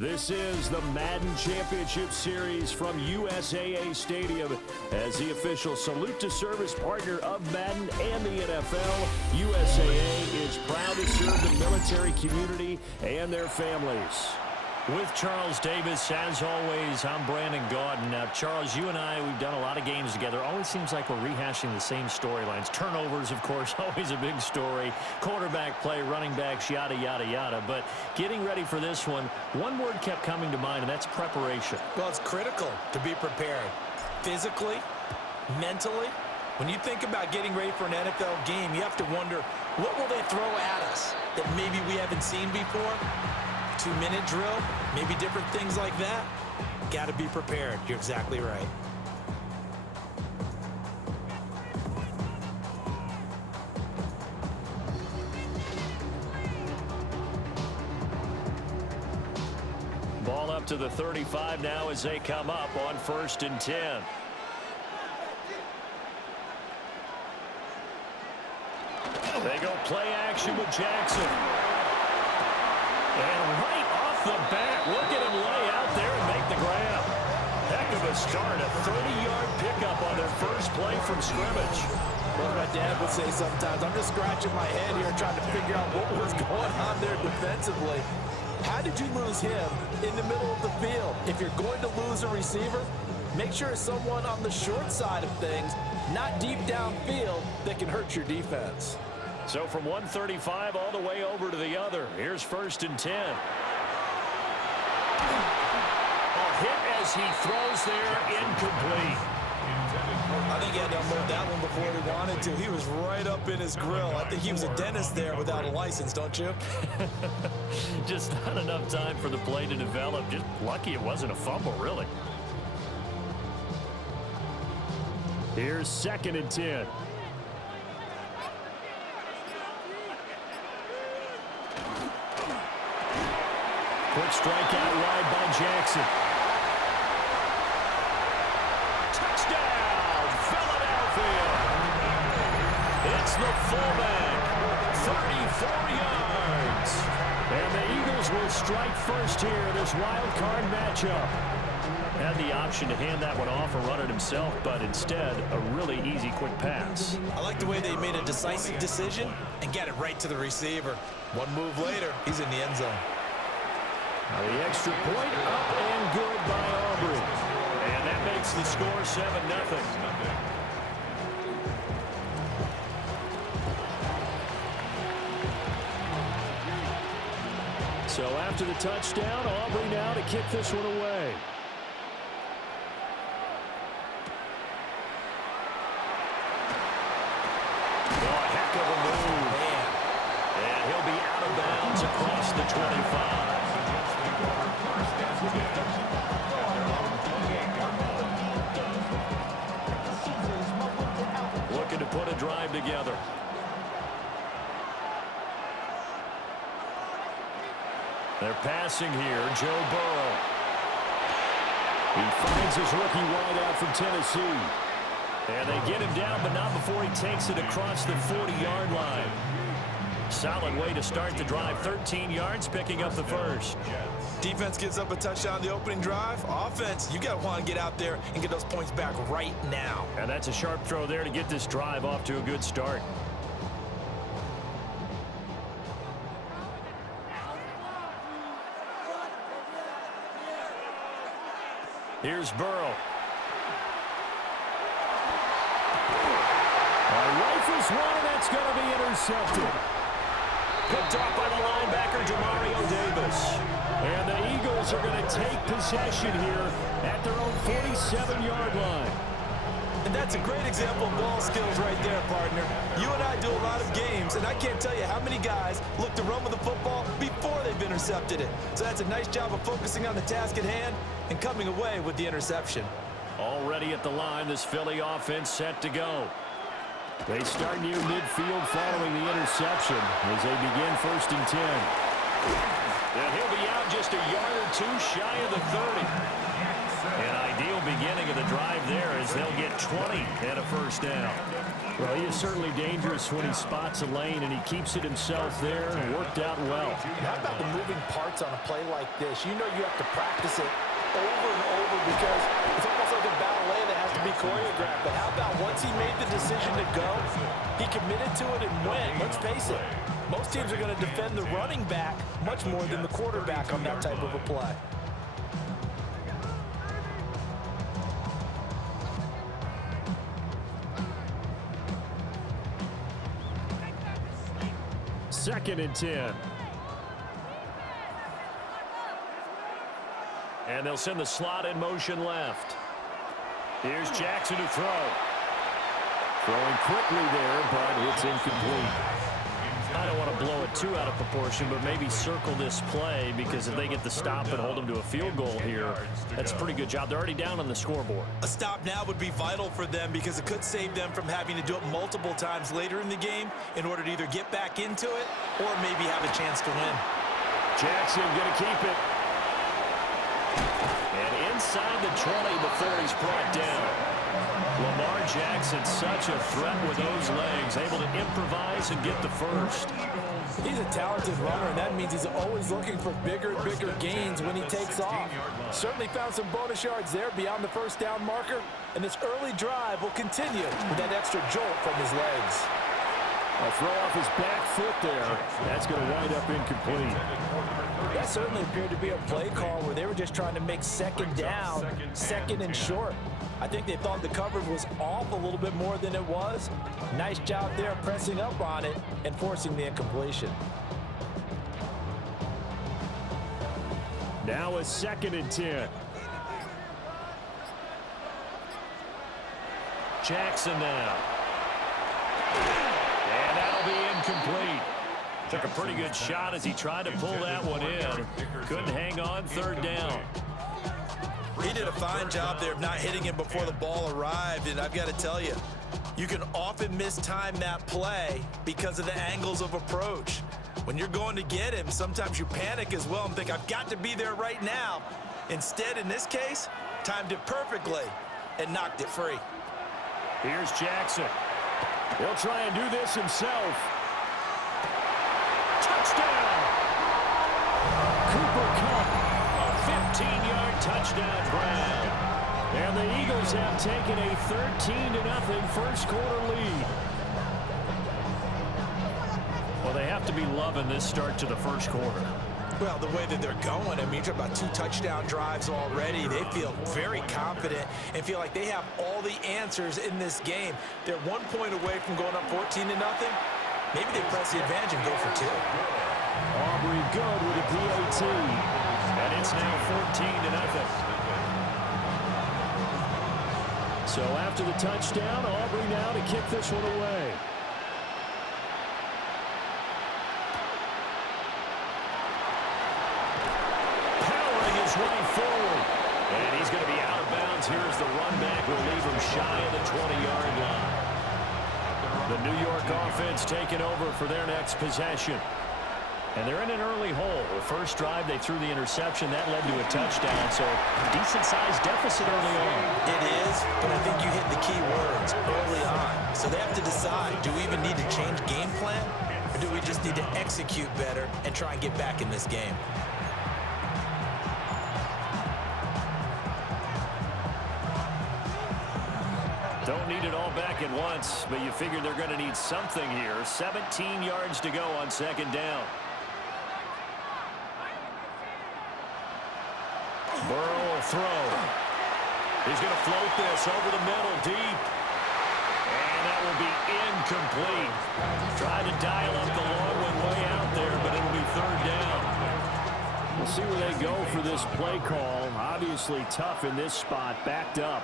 This is the Madden Championship Series from USAA Stadium as the official salute to service partner of Madden and the NFL. USAA is proud to serve the military community and their families. With Charles Davis, as always, I'm Brandon Gaudin. Now, Charles, you and I, we've done a lot of games together. Always seems like we're rehashing the same storylines. Turnovers, of course, always a big story. Quarterback play, running backs, yada, yada, yada. But getting ready for this one word kept coming to mind, and that's preparation. Well, it's critical to be prepared. Physically, mentally. When you think about getting ready for an NFL game, you have to wonder, what will they throw at us that maybe we haven't seen before? 2-minute drill, maybe different things like that. Got to be prepared. You're exactly right. Ball up to the 35 now as they come up on 1st and 10. They go play action with Jackson. And right off the bat, look at him lay out there and make the grab. Heck of a start, a 30-yard pickup on their first play from scrimmage. Well, my dad would say sometimes, I'm just scratching my head here trying to figure out what was going on there defensively. How did you lose him in the middle of the field? If you're going to lose a receiver, make sure it's someone on the short side of things, not deep downfield, that can hurt your defense. So from 135 all the way over to the other. Here's 1st and 10. A hit as he throws there, incomplete. I think he had to unload that one before he wanted to. He was right up in his grill. I think he was a dentist there without a license, don't you? Just not enough time for the play to develop. Just lucky it wasn't a fumble, really. Here's 2nd and 10. Quick strike out wide by Jackson. Touchdown, Philadelphia. It's the fullback, 34 yards. And the Eagles will strike first here, this wild card matchup. Had the option to hand that one off or run it himself, but instead, a really easy quick pass. I like the way they made a decisive decision and get it right to the receiver. One move later, he's in the end zone. The extra point up and good by Aubrey. And that makes the score 7-0. So after the touchdown, Aubrey now to kick this one away. Oh, heck of a move. And he'll be out of bounds across the 25. Looking to put a drive together. They're passing here, Joe Burrow. He finds his rookie wideout from Tennessee. And they get him down, but not before he takes it across the 40-yard line. Solid way to start the drive. 13 yards, picking up the first. Defense gives up a touchdown on the opening drive. Offense, you got to want to get out there and get those points back right now. And that's a sharp throw there to get this drive off to a good start. Here's Burrow. Rifles one, and that's going to be intercepted. Picked off by the linebacker, Demario Davis. And the Eagles are going to take possession here at their own 47-yard line. And that's a great example of ball skills right there, partner. You and I do a lot of games, and I can't tell you how many guys look to run with the football before they've intercepted it. So that's a nice job of focusing on the task at hand and coming away with the interception. Already at the line, this Philly offense set to go. They start near midfield following the interception as they begin 1st and 10. And he'll be out just a yard or two shy of the 30. An ideal beginning of the drive there as they'll get 20 and a first down. Well, he is certainly dangerous when he spots a lane, and he keeps it himself there and worked out well. How about the moving parts on a play like this? You know you have to practice it over and over because it's almost like a ballet that has to be choreographed. But how about once he made the decision to go, he committed to it and went. Let's face it, most teams are going to defend the running back much more than the quarterback on that type of a play. Second and 10. And they'll send the slot in motion left. Here's Jackson to throw. Throwing quickly there, but it's incomplete. I don't want to blow it too out of proportion, but maybe circle this play, because if they get the stop and hold them to a field goal here, that's a pretty good job. They're already down on the scoreboard. A stop now would be vital for them because it could save them from having to do it multiple times later in the game in order to either get back into it or maybe have a chance to win. Jackson going to keep it. And inside the 20 before he's brought down. Lamar Jackson, such a threat with those legs, able to improvise and get the first. He's a talented runner, and that means he's always looking for bigger and bigger gains when he takes off. Certainly found some bonus yards there beyond the first down marker, and this early drive will continue with that extra jolt from his legs. A throw off his back foot there. That's going to wind up incomplete. That certainly appeared to be a play call where they were just trying to make second down, second and short. I think they thought the coverage was off a little bit more than it was. Nice job there pressing up on it and forcing the incompletion. Now a second and 10. Jackson now. And that'll be incomplete. Took a pretty good shot as he tried to pull that one in. Couldn't hang on, third down. He did a fine job there of not hitting him before the ball arrived, and I've got to tell you, you can often mistime that play because of the angles of approach. When you're going to get him, sometimes you panic as well and think, I've got to be there right now. Instead, in this case, timed it perfectly and knocked it free. Here's Jackson. He'll try and do this himself. Touchdown! Cooper Kupp. A 15-yard touchdown grab. And the Eagles have taken a 13-0 first quarter lead. Well, they have to be loving this start to the first quarter. Well, the way that they're going, I mean, you're talking about 2 touchdown drives already. They feel very confident and feel like they have all the answers in this game. They're 1 point away from going up 14-0. Maybe they press the advantage and go for 2. Aubrey good with a PAT. And it's now 14-0. So after the touchdown, Aubrey now to kick this one away. Powering his way forward. And he's going to be out of bounds here as the run back will leave him shy of the 20-yard line. The New York offense taking over for their next possession. And they're in an early hole. The first drive, they threw the interception. That led to a touchdown, so decent-sized deficit early on. It is, but I think you hit the key words early on. So they have to decide, do we even need to change game plan, or do we just need to execute better and try and get back in this game? Don't need it all back at once, but you figure they're going to need something here. 17 yards to go on second down. Burrow will throw. He's going to float this over the middle deep. And that will be incomplete. Tried to dial up the long one way out there, but it'll be third down. We'll see where they go for this play call. Obviously tough in this spot, backed up.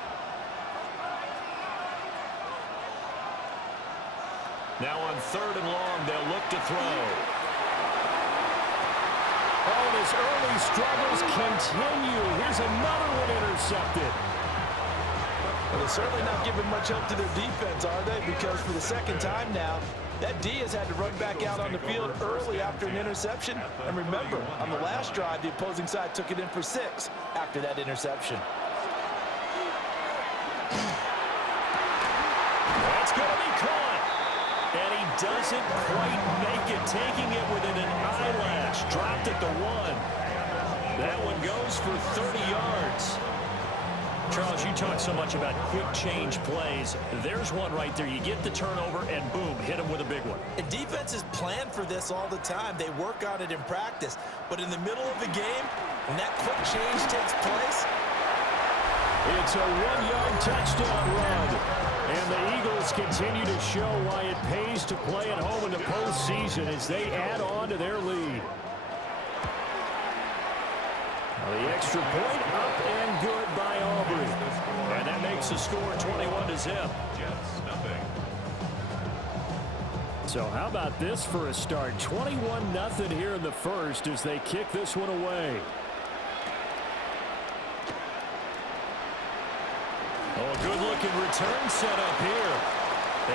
Now on third and long, they'll look to throw. Oh, his early struggles continue. Here's another one intercepted. Well, they're certainly not giving much help to their defense, are they? Because for the second time now, that D has had to run back out on the field early after an interception. And remember, on the last drive, the opposing side took it in for 6 after that interception. That's going to be caught. doesn't quite make it, taking it within an eyelash. Dropped at the 1. That one goes for 30 yards. Charles, you talk so much about quick change plays. There's one right there. You get the turnover, and boom, hit him with a big one. And defenses plan for this all the time. They work on it in practice. But in the middle of the game, when that quick change takes place, it's a 1-yard touchdown run. And the Eagles continue to show why it pays to play at home in the postseason as they add on to their lead. The extra point up and good by Aubrey. And that makes the score 21-0. So how about this for a start? 21-0 here in the first as they kick this one away. Oh, good-looking return set up here.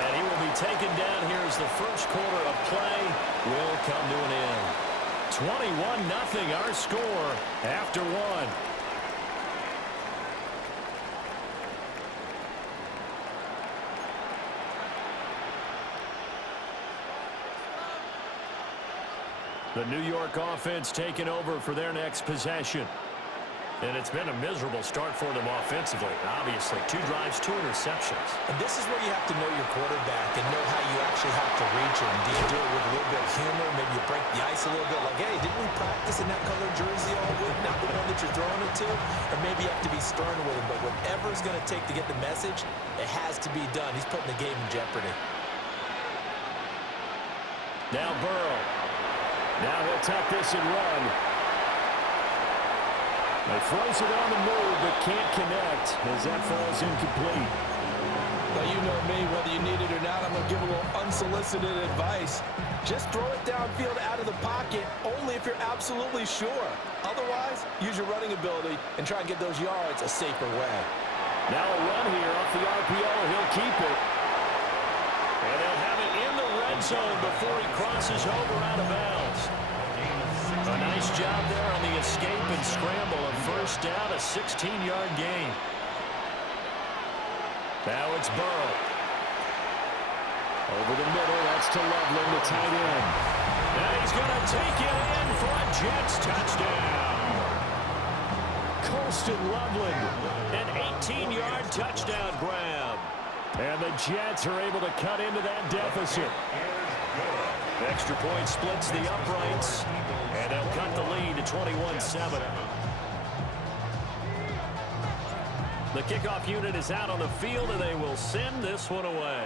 And he will be taken down here as the first quarter of play will come to an end. 21-0 our score after 1. The New York offense taking over for their next possession. And it's been a miserable start for them offensively, obviously. 2 drives, 2 interceptions. and this is where you have to know your quarterback and know how you actually have to reach him. Do you do it with a little bit of humor? Maybe you break the ice a little bit like, hey, didn't we practice in that colored jersey all week? Not the one that you're throwing it to. Or maybe you have to be stern with him. But whatever it's going to take to get the message, it has to be done. He's putting the game in jeopardy. Now Burrow. Now he'll tuck this and run. He throws it on the move, but can't connect as that falls incomplete. Well, you know me, whether you need it or not, I'm going to give a little unsolicited advice. Just throw it downfield out of the pocket only if you're absolutely sure. Otherwise, use your running ability and try and get those yards a safer way. Now a run here off the RPO. He'll keep it. And they'll have it in the red zone before he crosses over out of bounds. A nice job there on the escape and scramble. A first down, a 16-yard gain. Now it's Burrow. Over the middle, that's to Loveland, the tight end. And he's going to take it in for a Jets touchdown. Colston Loveland. An 18-yard touchdown grab. And the Jets are able to cut into that deficit. Extra point splits the uprights. And they'll cut the lead to 21-7. The kickoff unit is out on the field, and they will send this one away.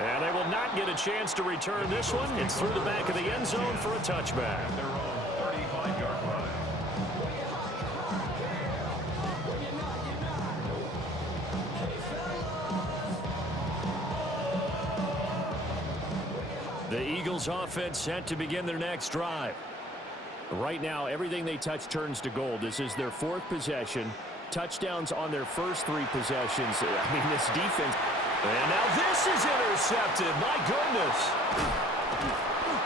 And they will not get a chance to return this one. It's through the back of the end zone for a touchback. The Eagles offense set to begin their next drive. Right now, everything they touch turns to gold. This is their 4th possession. Touchdowns on their first 3 possessions. I mean, this defense. And now this is intercepted. My goodness.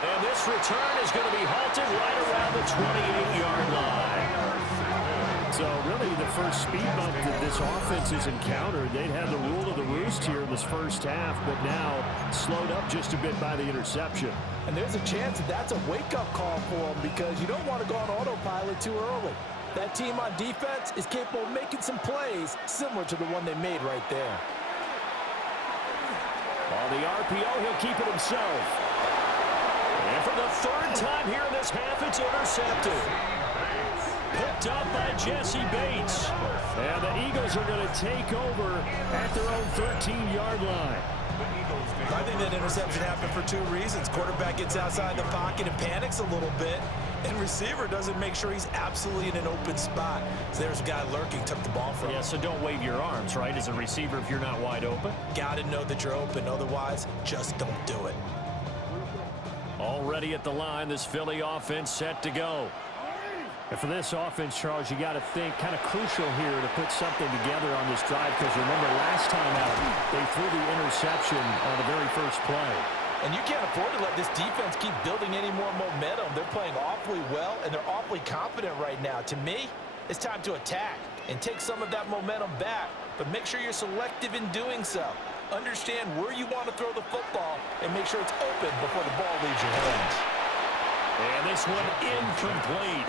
And this return is going to be halted right around the 28-yard line. So really the first speed bump that this offense has encountered, they'd had the rule of the roost here in this first half, but now slowed up just a bit by the interception. And there's a chance that that's a wake-up call for them because you don't want to go on autopilot too early. That team on defense is capable of making some plays similar to the one they made right there. On the RPO, he'll keep it himself. And for the 3rd time here in this half, it's intercepted. Picked up by Jesse Bates. And the Eagles are going to take over at their own 13-yard line. I think that interception happened for 2 reasons. Quarterback gets outside the pocket and panics a little bit, and receiver doesn't make sure he's absolutely in an open spot. So there's a guy lurking, took the ball from him. Yeah, so don't wave your arms, right, as a receiver if you're not wide open. Got to know that you're open. Otherwise, just don't do it. Already at the line, this Philly offense set to go. And for this offense, Charles, you got to think kind of crucial here to put something together on this drive because remember last time out, they threw the interception on the very first play. And you can't afford to let this defense keep building any more momentum. They're playing awfully well, and they're awfully confident right now. To me, it's time to attack and take some of that momentum back, but make sure you're selective in doing so. Understand where you want to throw the football and make sure it's open before the ball leaves your hands. And this one incomplete.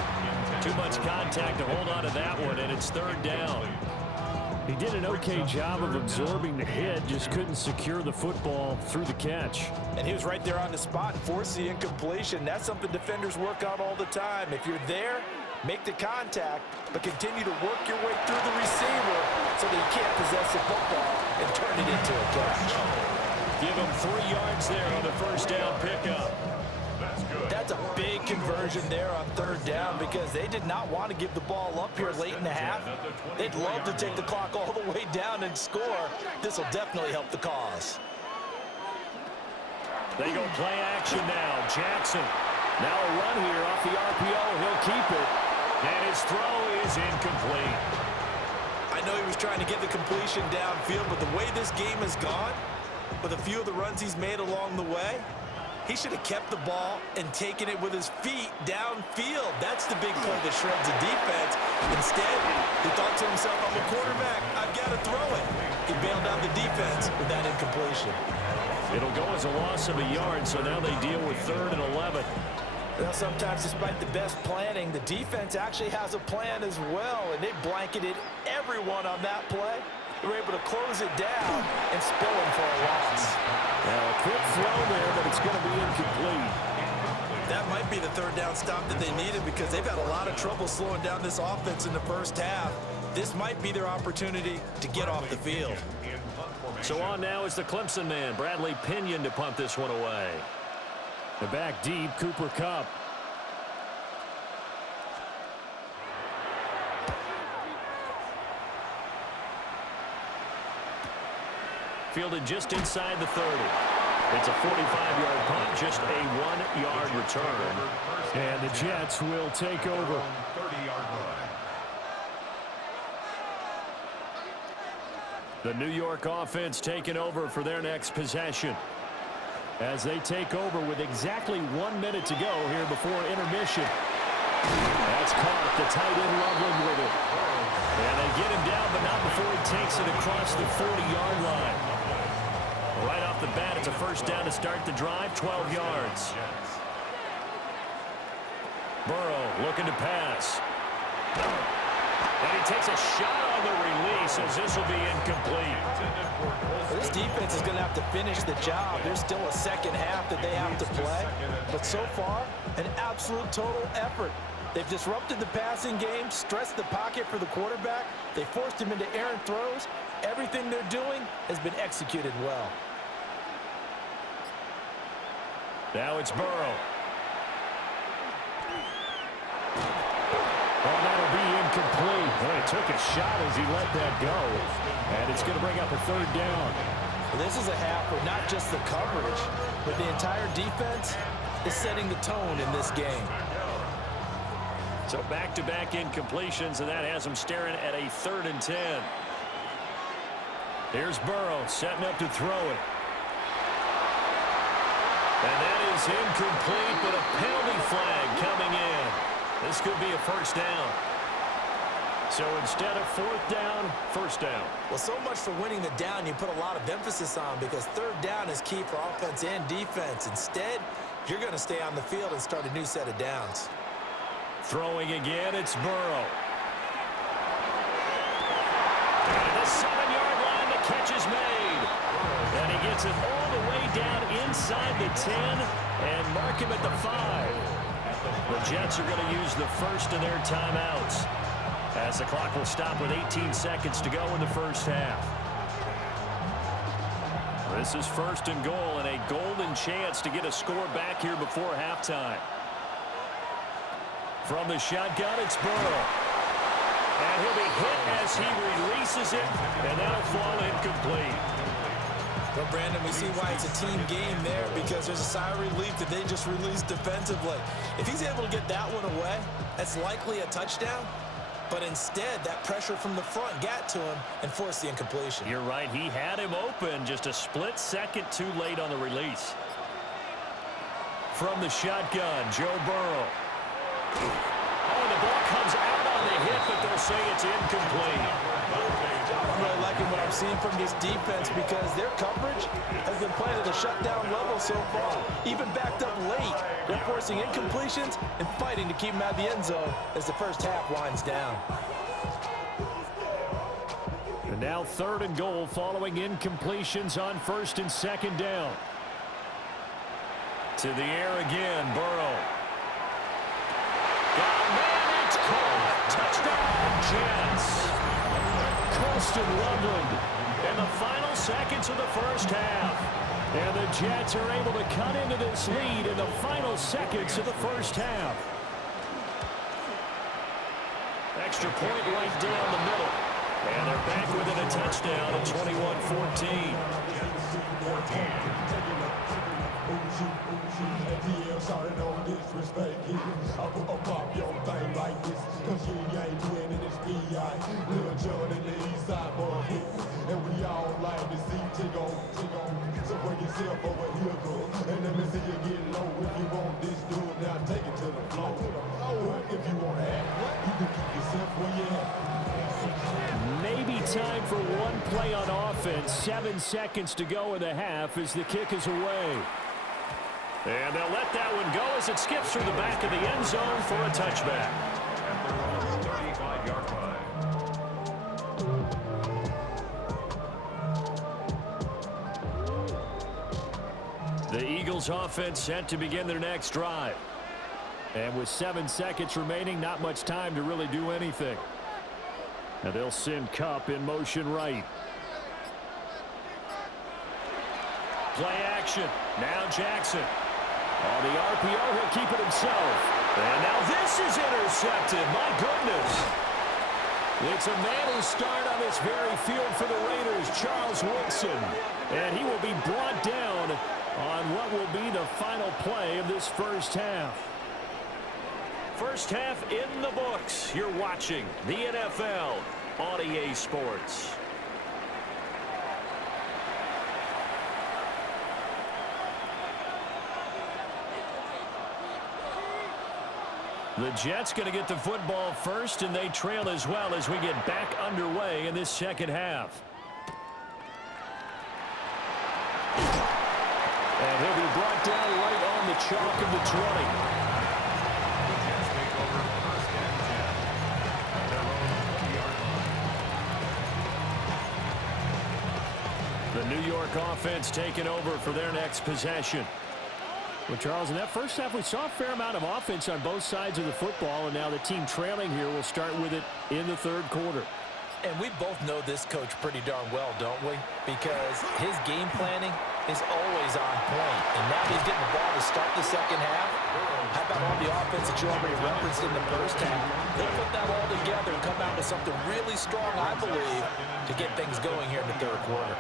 Too much contact to hold on to that one, and it's third down. He did an okay job of absorbing the hit, just couldn't secure the football through the catch. And he was right there on the spot and forced the incompletion. That's something defenders work on all the time. If you're there, make the contact, but continue to work your way through the receiver so that you can't possess the football and turn it into a catch. Give him 3 yards there on the first down pickup. That's a big conversion there on third down because they did not want to give the ball up here late in the half. They'd love to take the clock all the way down and score. This will definitely help the cause. They go play action now. Jackson. Now a run here off the RPO. He'll keep it. And his throw is incomplete. I know he was trying to get the completion downfield, but the way this game has gone, with a few of the runs he's made along the way, he should have kept the ball and taken it with his feet downfield. That's the big play that shreds the defense. Instead, he thought to himself, I'm a quarterback. I've got to throw it. He bailed out the defense with that incompletion. It'll go as a loss of a yard, so now they deal with 3rd and 11. Well, sometimes despite the best planning, the defense actually has a plan as well, and they blanketed everyone on that play. They were able to close it down and spill him for a loss. Now a quick throw there, but it's going to be incomplete. That might be the third down stop that they needed because they've had a lot of trouble slowing down this offense in the first half. This might be their opportunity to get off the field. So on now is the Clemson man, Bradley Pinion, to punt this one away. The back deep, Cooper Kupp. Fielded just inside the 30. It's a 45-yard punt, just a 1-yard return. And the Jets will take over. The New York offense taking over for their next possession, as they take over with exactly 1 minute to go here before intermission. That's caught. The tight end Loveland with it. And they get him down, but not before he takes it across the 40-yard line. Right off the bat, it's a first down to start the drive, 12 yards. Burrow looking to pass. And he takes a shot on the release as this will be incomplete. This defense is going to have to finish the job. There's still a second half that they have to play. But so far, an absolute total effort. They've disrupted the passing game, stressed the pocket for the quarterback. They forced him into errant throws. Everything they're doing has been executed well. Now it's Burrow. Oh, that'll be incomplete. Well, he took a shot as he let that go. And it's going to bring up a third down. This is a half where not just the coverage, but the entire defense is setting the tone in this game. So back-to-back incompletions, and that has them staring at a 3rd and 10. Here's Burrow setting up to throw it. And that is incomplete, but a penalty flag coming in. This could be a first down. So instead of 4th down, first down. Well, so much for winning the down you put a lot of emphasis on because 3rd down is key for offense and defense. Instead, you're going to stay on the field and start a new set of downs. Throwing again, it's Burrow. And the 7-yard line, the catch is made. And he gets it all the way down inside the 10 and mark him at the 5. The Jets are going to use the first of their timeouts as the clock will stop with 18 seconds to go in the first half. This is 1st and goal and a golden chance to get a score back here before halftime. From the shotgun, it's Burrow. And he'll be hit as he releases it, and that'll fall incomplete. Well, Brandon, we see why it's a team game there because there's a sigh of relief that they just released defensively. If he's able to get that one away, that's likely a touchdown. But instead, that pressure from the front got to him and forced the incompletion. You're right. He had him open, just a split second too late on the release. From the shotgun, Joe Burrow. Oh, the ball comes out on the hit, but they'll say it's incomplete. I really like liking what I'm seeing from this defense because their coverage has been playing at a shutdown level so far. Even backed up late, they're forcing incompletions and fighting to keep them out of the end zone as the first half winds down. And now 3rd and goal following incompletions on 1st and 2nd down. To the air again, Burrow. Got a man, it's caught. Touchdown, Jets. Colston Loveland in the final seconds of the first half. And the Jets are able to cut into this lead in the final seconds of the first half. Extra point right down the middle. And they're back within a touchdown at 21-14. Maybe time for one play on offense. 7 seconds to go in the half as the kick is away. And they'll let that one go as it skips through the back of the end zone for a touchback. The Eagles offense set to begin their next drive. And with 7 seconds remaining, not much time to really do anything. Now they'll send Kupp in motion right. Play action. Now Jackson. On the RPO, he'll keep it himself. And now this is intercepted. My goodness. It's a man start on this very field for the Raiders, Charles Woodson. And he will be brought down on what will be the final play of this first half. First half in the books. You're watching the NFL on EA Sports. The Jets going to get the football first, and they trail as well as we get back underway in this second half. And he'll be brought down right on the chalk of the 20. The New York offense taking over for their next possession. Well, Charles, in that first half, we saw a fair amount of offense on both sides of the football, and now the team trailing here will start with it in the third quarter. And we both know this coach pretty darn well, don't we? Because his game planning is always on point. And now he's getting the ball to start the second half. How about all the offense that you already referenced in the first half? They put that all together and come out with something really strong, I believe, to get things going here in the third quarter.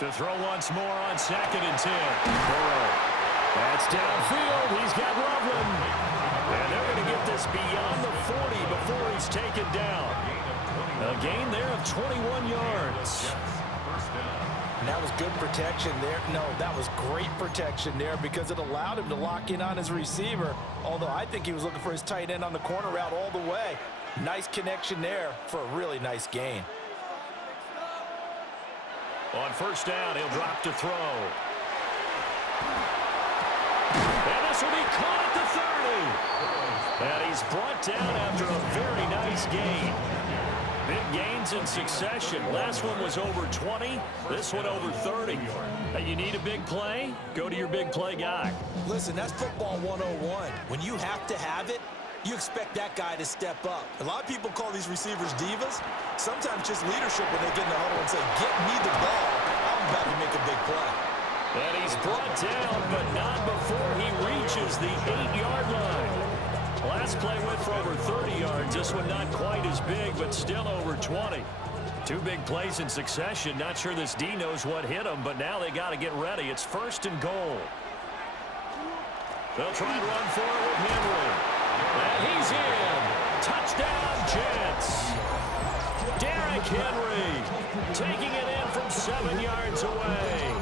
To throw once more on 2nd and 10. Burrow. That's downfield. He's got Loveland. And they're going to get this beyond the 40 before he's taken down. A gain there of 21 yards. And that was good protection there. No, that was great protection there because it allowed him to lock in on his receiver. Although I think he was looking for his tight end on the corner route all the way. Nice connection there for a really nice gain. On first down, he'll drop to throw. And this will be caught at the 30. And he's brought down after a very nice gain. Big gains in succession. Last one was over 20. This one over 30. Now, you need a big play? Go to your big play guy. Listen, that's football 101. When you have to have it, you expect that guy to step up. A lot of people call these receivers divas. Sometimes just leadership when they get in the huddle and say, get me the ball. I'm about to make a big play. And he's brought down, but not before he reaches the 8-yard line. Last play went for over 30 yards. This one not quite as big, but still over 20. Two big plays in succession. Not sure this D knows what hit him, but now they got to get ready. It's 1st and goal. They'll try and run for it with Henry. And he's in. Touchdown, Jets. Derrick Henry taking it in from 7 yards away.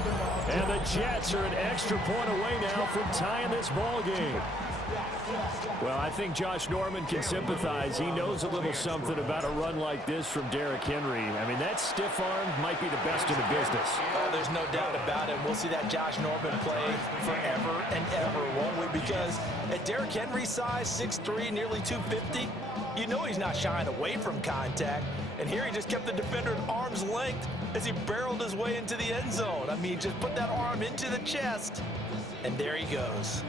And the Jets are an extra point away now from tying this ball game. Well, I think Josh Norman can sympathize. He knows a little something about a run like this from Derrick Henry. I mean, that stiff arm might be the best in the business. Oh, there's no doubt about it. We'll see that Josh Norman play forever and ever, won't we? Because at Derrick Henry's size, 6'3", nearly 250, you know he's not shying away from contact. And here he just kept the defender at arm's length as he barreled his way into the end zone. I mean, just put that arm into the chest, and there he goes.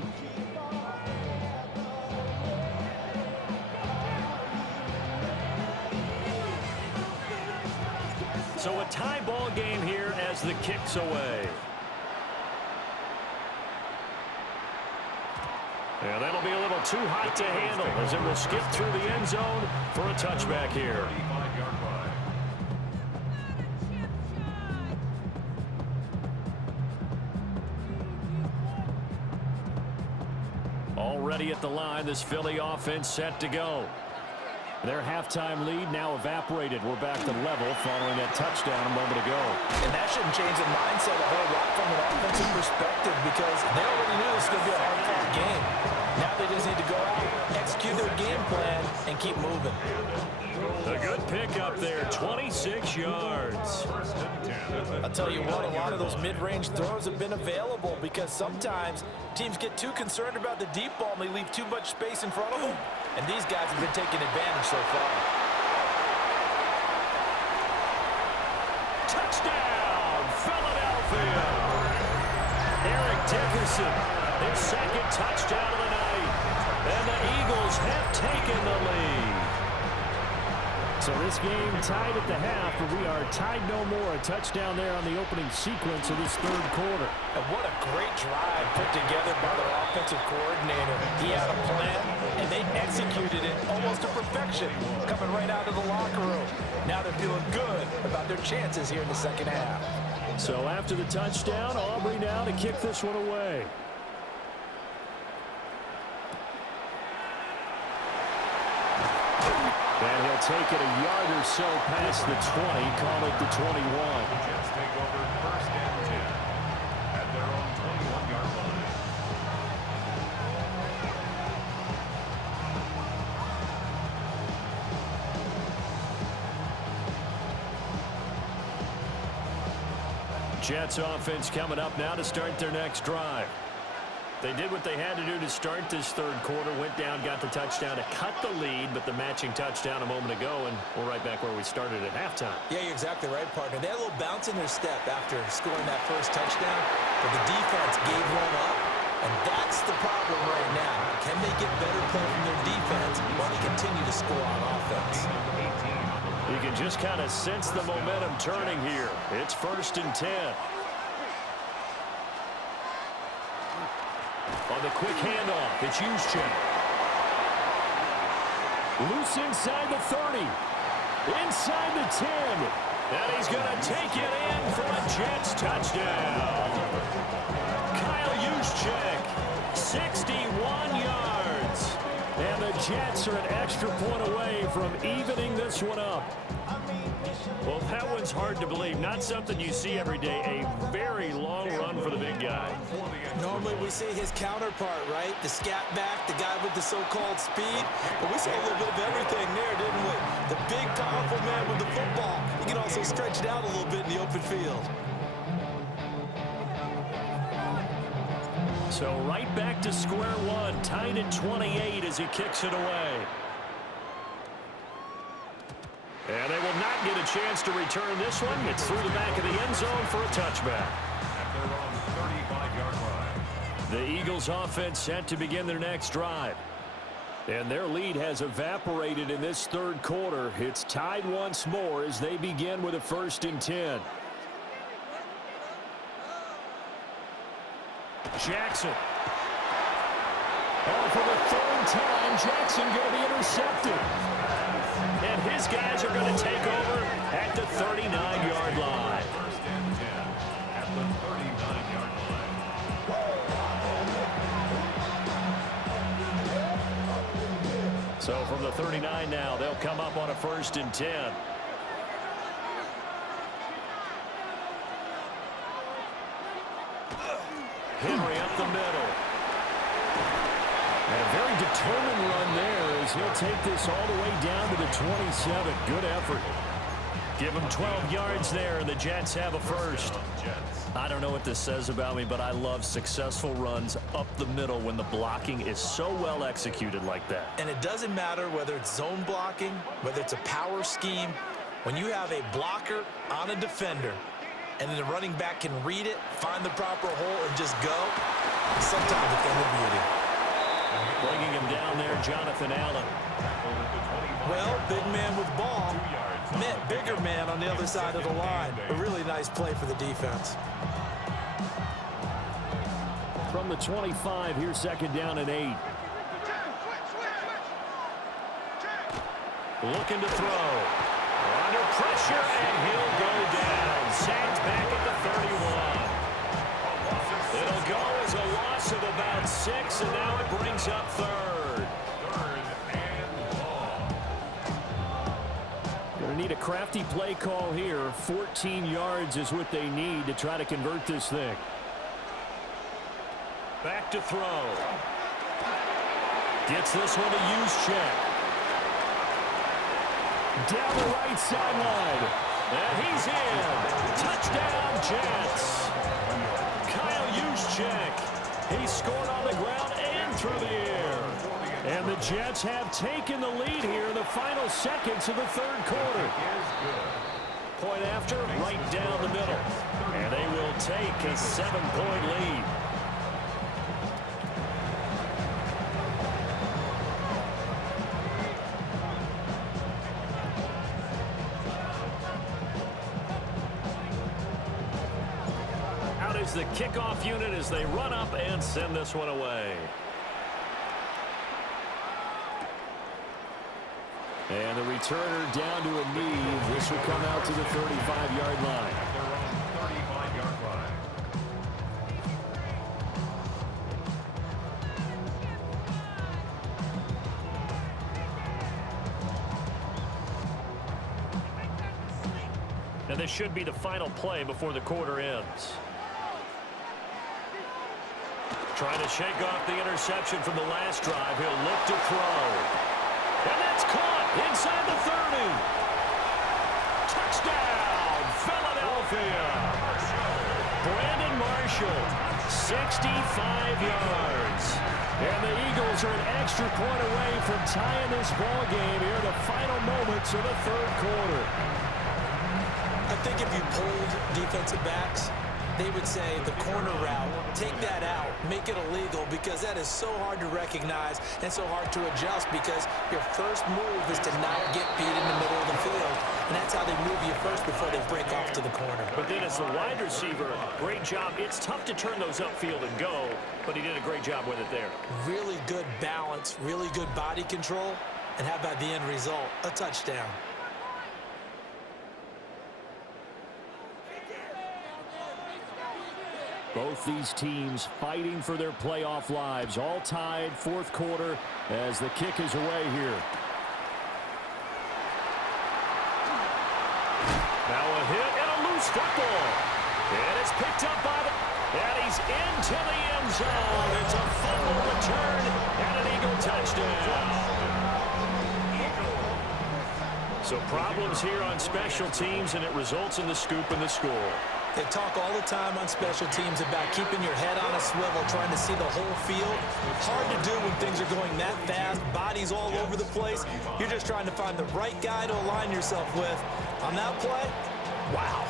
So a tie ball game here as the kick's away. And that'll be a little too hot to handle as it will skip through the end zone for a touchback here. Already at the line, this Philly offense set to go. Their halftime lead now evaporated. We're back to level following that touchdown a moment ago. And that shouldn't change the mindset a whole lot from an offensive perspective because they already knew this was going to be a hard-fought game. Now they just need to go out, execute their game plan, and keep moving. A good pickup there, 26 yards. I'll tell you what, a lot of those mid-range throws have been available because sometimes teams get too concerned about the deep ball and they leave too much space in front of them. And these guys have been taking advantage so far. Touchdown, Philadelphia! Eric Dickerson, his second touchdown of the night. And the Eagles have taken the lead. So this game tied at the half, but we are tied no more. A touchdown there on the opening sequence of this third quarter. And what a great drive put together by their offensive coordinator. He had a plan, and they executed it almost to perfection, coming right out of the locker room. Now they're feeling good about their chances here in the second half. So after the touchdown, Aubrey now to kick this one away. And he'll take it a yard or so past the 20, call it the 21. Jets take over first and 10 at their own 21-yard line. Jets offense coming up now to start their next drive. They did what they had to do to start this third quarter, went down, got the touchdown to cut the lead, but the matching touchdown a moment ago, and we're right back where we started at halftime. Yeah, you're exactly right, partner. They had a little bounce in their step after scoring that first touchdown, but the defense gave one up, and that's the problem right now. Can they get better play from their defense while they continue to score on offense? You can just kind of sense the momentum turning here. It's 1st and 10. On the quick handoff, it's Juszczyk. Loose inside the 30. Inside the 10. And he's going to take it in for a Jets touchdown. Kyle Juszczyk, 61 yards. And the Jets are an extra point away from evening this one up. Well, that one's hard to believe. Not something you see every day. A very long run for the big guy. Normally we see his counterpart, right? The scat back, the guy with the so-called speed. But we saw a little bit of everything there, didn't we? The big, powerful man with the football. He can also stretch it out a little bit in the open field. So right back to square one. Tied at 28 as he kicks it away. And they will not get a chance to return this one. It's through the back of the end zone for a touchback. At their own 35-yard line. The Eagles offense set to begin their next drive. And their lead has evaporated in this third quarter. It's tied once more as they begin with a 1st and 10. Jackson. Oh, for the third time, Jackson going to be intercepted. And his guys are going to take over at the 39-yard line. First and 10 at the 39-yard line. So from the 39 now, they'll come up on a 1st and 10. Henry up the middle. And a very determined run there as he'll take this all the way down to the 27. Good effort. Give him 12 yards there, and the Jets have a 1st. I don't know what this says about me, but I love successful runs up the middle when the blocking is so well executed like that. And it doesn't matter whether it's zone blocking, whether it's a power scheme. When you have a blocker on a defender, and then the running back can read it, find the proper hole, and just go, sometimes it's going to be beauty. Bringing him down there, Jonathan Allen. Well, big man with ball meant bigger man on the other side of the line. A really nice play for the defense. From the 25, here's 2nd down and 8. Looking to throw. Under pressure, and he'll go down. Sacked back at the 31. It'll go as a loss of about 6, and now it brings up 3rd. Going to need a crafty play call here. 14 yards is what they need to try to convert this thing. Back to throw. Gets this one to Juszczyk. Down the right sideline. And he's in. Touchdown, Jets. Kyle Juszczyk. He scored on the ground and through the air. And the Jets have taken the lead here in the final seconds of the 3rd quarter. Point after, right down the middle. And they will take a 7-point lead. Out is the kickoff unit as they run up and send this one away. And the returner down to a knee. This will come out to the 35-yard line. At their own 35-yard line. And this should be the final play before the quarter ends. Trying to shake off the interception from the last drive. He'll look to throw. And that's caught inside the 30. Touchdown, Philadelphia. Brandon Marshall, 65 yards. And the Eagles are an extra point away from tying this ball game here in the final moments of the 3rd quarter. I think if you polled defensive backs, they would say the corner route, take that out, make it illegal, because that is so hard to recognize and so hard to adjust, because your first move is to not get beat in the middle of the field, and that's how they move you first before they break off to the corner. But then as the wide receiver, great job. It's tough to turn those upfield and go, but he did a great job with it there. Really good balance, really good body control, and how about the end result? A touchdown. Both these teams fighting for their playoff lives. All tied, 4th quarter, as the kick is away here. Now a hit and a loose football. And it's picked up by the... And he's into the end zone. It's a fumble return and an Eagle touchdown. So problems here on special teams, and it results in the scoop and the score. They talk all the time on special teams about keeping your head on a swivel, trying to see the whole field. Hard to do when things are going that fast, bodies all over the place. You're just trying to find the right guy to align yourself with. On that play, wow.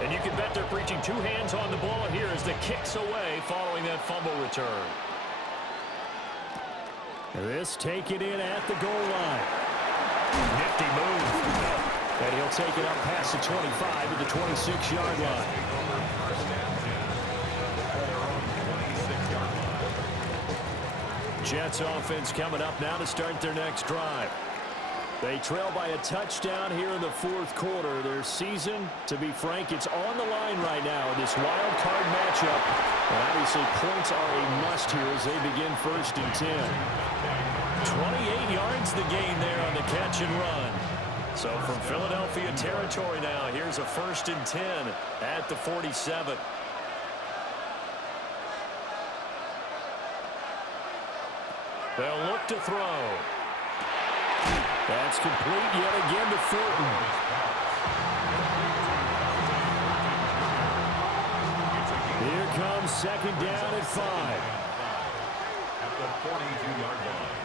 And you can bet they're preaching 2 hands on the ball here as the kick's away following that fumble return. This taken in at the goal line. Nifty move. And he'll take it up past the 25 to the 26-yard line. Jets offense coming up now to start their next drive. They trail by a touchdown here in the 4th quarter. Their season, to be frank, it's on the line right now in this wild card matchup. And obviously points are a must here as they begin 1st and 10. 28 yards the gain there on the catch and run. So from Philadelphia territory now, here's a 1st and 10 at the 47. They'll look to throw. That's complete yet again to Fulton. Here comes 2nd down at 5. At the 42-yard line.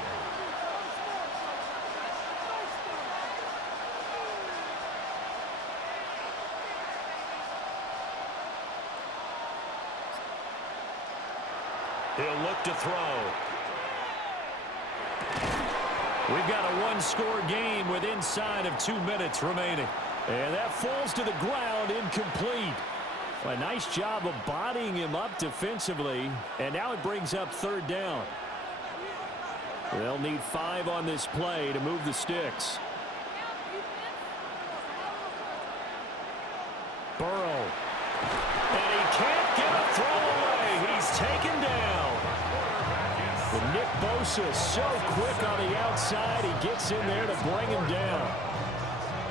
He'll look to throw. We've got a one-score game with inside of 2 minutes remaining. And that falls to the ground, incomplete. A nice job of bodying him up defensively. And now it brings up 3rd down. They'll need 5 on this play to move the sticks. Burrow. And he can't get a throw away. He's taken down. But Nick Bosa so quick on the outside. He gets in there to bring him down.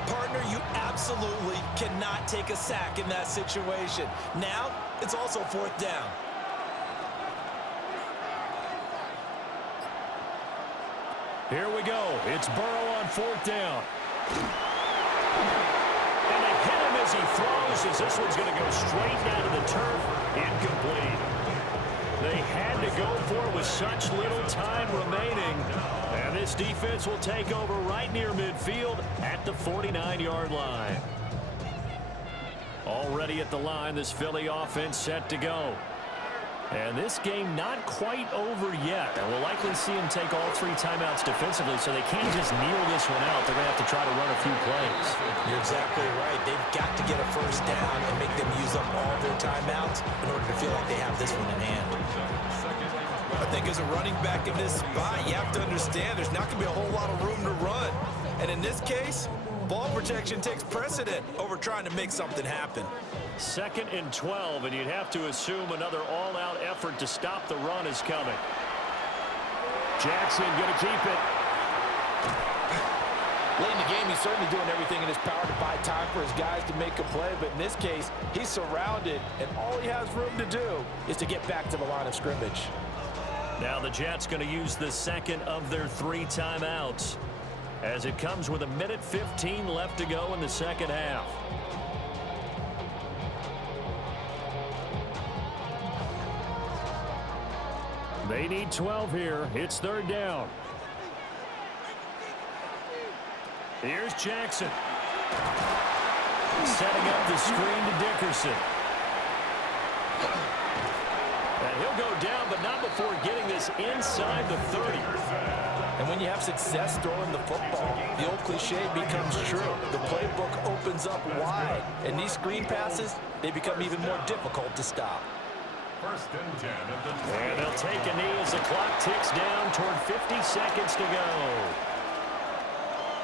Partner, you absolutely cannot take a sack in that situation. Now, it's also 4th down. Here we go. It's Burrow on 4th down. And they hit him as he throws, as this one's going to go straight down to the turf. Incomplete. They had to go for it with such little time remaining. And this defense will take over right near midfield at the 49-yard line. Already at the line, this Philly offense set to go. And this game not quite over yet. And we'll likely see him take all 3 timeouts defensively, so they can't just kneel this one out. They're going to have to try to run a few plays. You're exactly right. They've got to get a 1st down and make them use up all their timeouts in order to feel like they have this one in hand. I think as a running back in this spot, you have to understand there's not going to be a whole lot of room to run. And in this case, ball protection takes precedent over trying to make something happen. 2nd and 12, and you'd have to assume another all-out effort to stop the run is coming. Jackson going to keep it. Late in the game, he's certainly doing everything in his power to buy time for his guys to make a play, but in this case, he's surrounded, and all he has room to do is to get back to the line of scrimmage. Now the Jets going to use the 2nd of their 3 timeouts as it comes with 1:15 left to go in the 2nd half. They need 12 here. It's 3rd down. Here's Jackson. Setting up the screen to Dickerson. And he'll go down, but not before getting this inside the 30. And when you have success throwing the football, the old cliche becomes true. The playbook opens up wide, and these screen passes, they become even more difficult to stop. 1st and 10 at the 20. And they'll take a knee as the clock ticks down toward 50 seconds to go.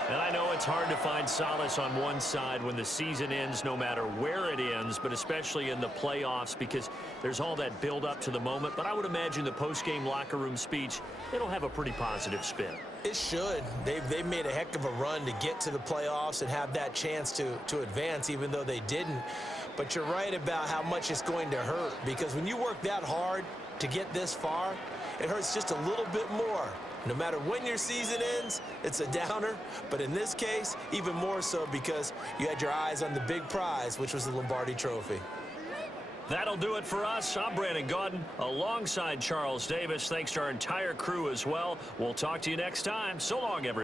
And I know it's hard to find solace on one side when the season ends, no matter where it ends, but especially in the playoffs, because there's all that build up to the moment. But I would imagine the post-game locker room speech, it'll have a pretty positive spin. It should. They've made a heck of a run to get to the playoffs and have that chance to advance, even though they didn't. But you're right about how much it's going to hurt, because when you work that hard to get this far, it hurts just a little bit more. No matter when your season ends, it's a downer. But in this case, even more so because you had your eyes on the big prize, which was the Lombardi Trophy. That'll do it for us. I'm Brandon Gaudin alongside Charles Davis. Thanks to our entire crew as well. We'll talk to you next time. So long, everyone.